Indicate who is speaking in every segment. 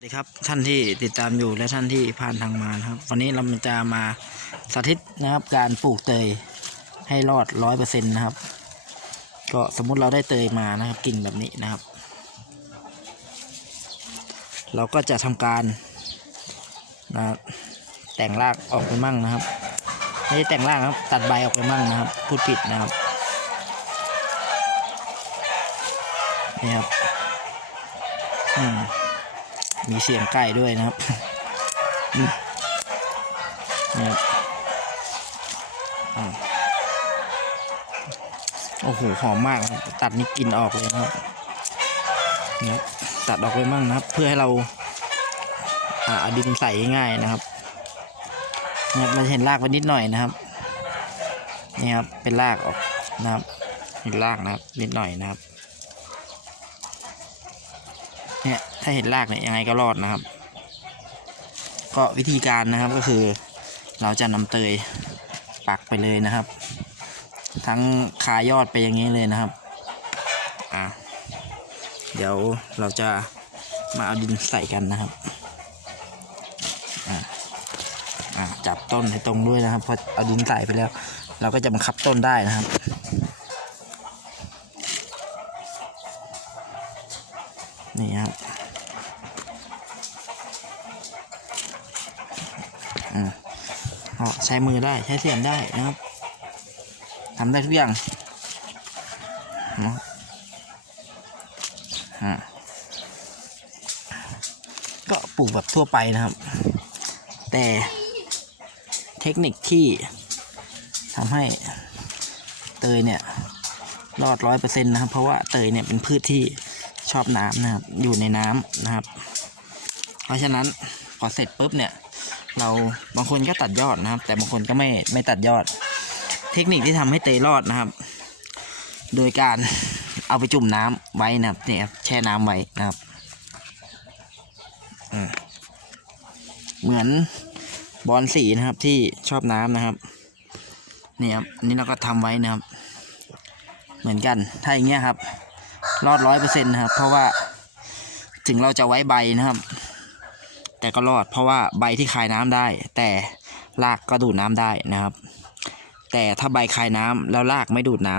Speaker 1: สวัสดีครับท่านที่ติดตามอยู่และท่านที่ผ่านทางมานะครับวันนี้เราจะมาสาธิตนะครับการปลูกเตยให้รอดร้อยเปอร์เซ็นต์นะครับ ก็สมมุติเราได้เตยมานะครับกิ่งแบบนี้นะครับ เราก็จะทำการนะครับแต่งรากออกไปมั่งนะครับไม่ได้แต่งรากครับตัดใบออกไปมั่งนะครับพูดผิดนะครับนี่ครับอืม มีเสียงไก่ด้วยนะครับนี่ครับโอ้โหหอมมากตัดนี่กลินออกเลยนะครับนี่ครับตัดออกไปมั่งนะครับ เพื่อให้เราอ่าดินใส่ง่ายนะครับนะครับเราเห็นรากไว้นิดหน่อยนะครับนี่ครับเป็นรากออกนะครับเห็นรากนะครับนิดหน่อยนะครับ เนี่ยถ้าเห็นรากเนี่ยยังไงก็รอดนะครับ ก็วิธีการนะครับก็คือเราจะนำเตยปักไปเลยนะครับ ทั้งคายอดไปอย่างนี้เลยนะครับอะเดี๋ยวเราจะมาเอาดินใส่กันนะครับอะอะจับต้นให้ตรงด้วยนะครับพอเอาดินใส่ไปแล้ว เราก็จะบังคับต้นได้นะครับ นี่ครับอ่าก็ใช้มือได้ใช้เสียมได้นะครับทำได้ทุกอย่างนะอ่าก็ปลูกแบบทั่วไปนะครับ แต่เทคนิคที่ทำให้เตยเนี่ย รอดร้อยเปอร์เซ็นต์นะครับ เพราะว่าเตยเนี่ยเป็นพืชที่ ชอบน้ำนะครับ อยู่ในน้ำนะครับ เพราะฉะนั้นพอเสร็จปุ๊บเนี่ย เราบางคนก็ตัดยอดนะครับ แต่บางคนก็ไม่ไม่ตัดยอด เทคนิคที่ทำให้เตยรอดนะครับ โดยการเอาไปจุ่มน้ำไว้นะครับเนี่ยครับแช่น้ำไว้นะครับเหมือนบอลสีนะครับที่ชอบน้ำนะครับนี่ครับนนี้เราก็ทำไว้นะครับ เหมือนกันถ้าอย่างเงี้ยครับ รอดร้อยเปอร์เซ็นต์นะครับ เพราะว่าถึงเราจะไว้ใบนะครับ แต่ก็รอดเพราะว่าใบที่คายน้ำได้ แต่รากก็ดูดน้ำได้นะครับ แต่ถ้าใบคายน้ำแล้วรากไม่ดูดน้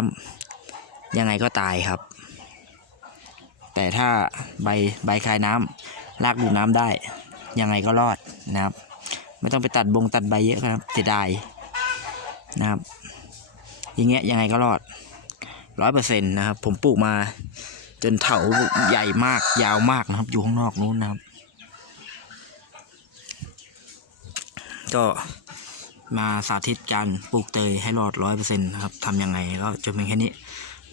Speaker 1: ำยังไงก็ตายครับ แต่ถ้าใบใบคายน้ำรากดูดน้ำได้ ยังไงก็รอดนะครับ ไม่ต้องไปตัดบงตัดใบเยอะครับเสียดายนะครับ อย่างเงี้ยยังไงก็รอด ร้อยเปอร์เซ็นต์นะครับ ผมปลูกมาจนเถาใหญ่มากยาวมากนะครับ อยู่ข้างนอกนู้นนะครับ ก็มาสาธิตการปลูกเตยให้รอดร้อยเปอร์เซ็นต์นะครับทำยังไงก็จบเพียงแค่นี้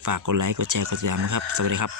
Speaker 1: ฝากกดไลค์ กดแชร์ กดติดตามนะครับ สวัสดีครับ